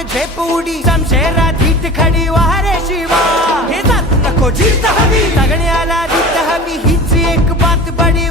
में झेप उडी शमशेरा धीट खडी वारे शिवा हे जात नको जीत हवी सगळ्याला जीत हवी हीच एक बात बडी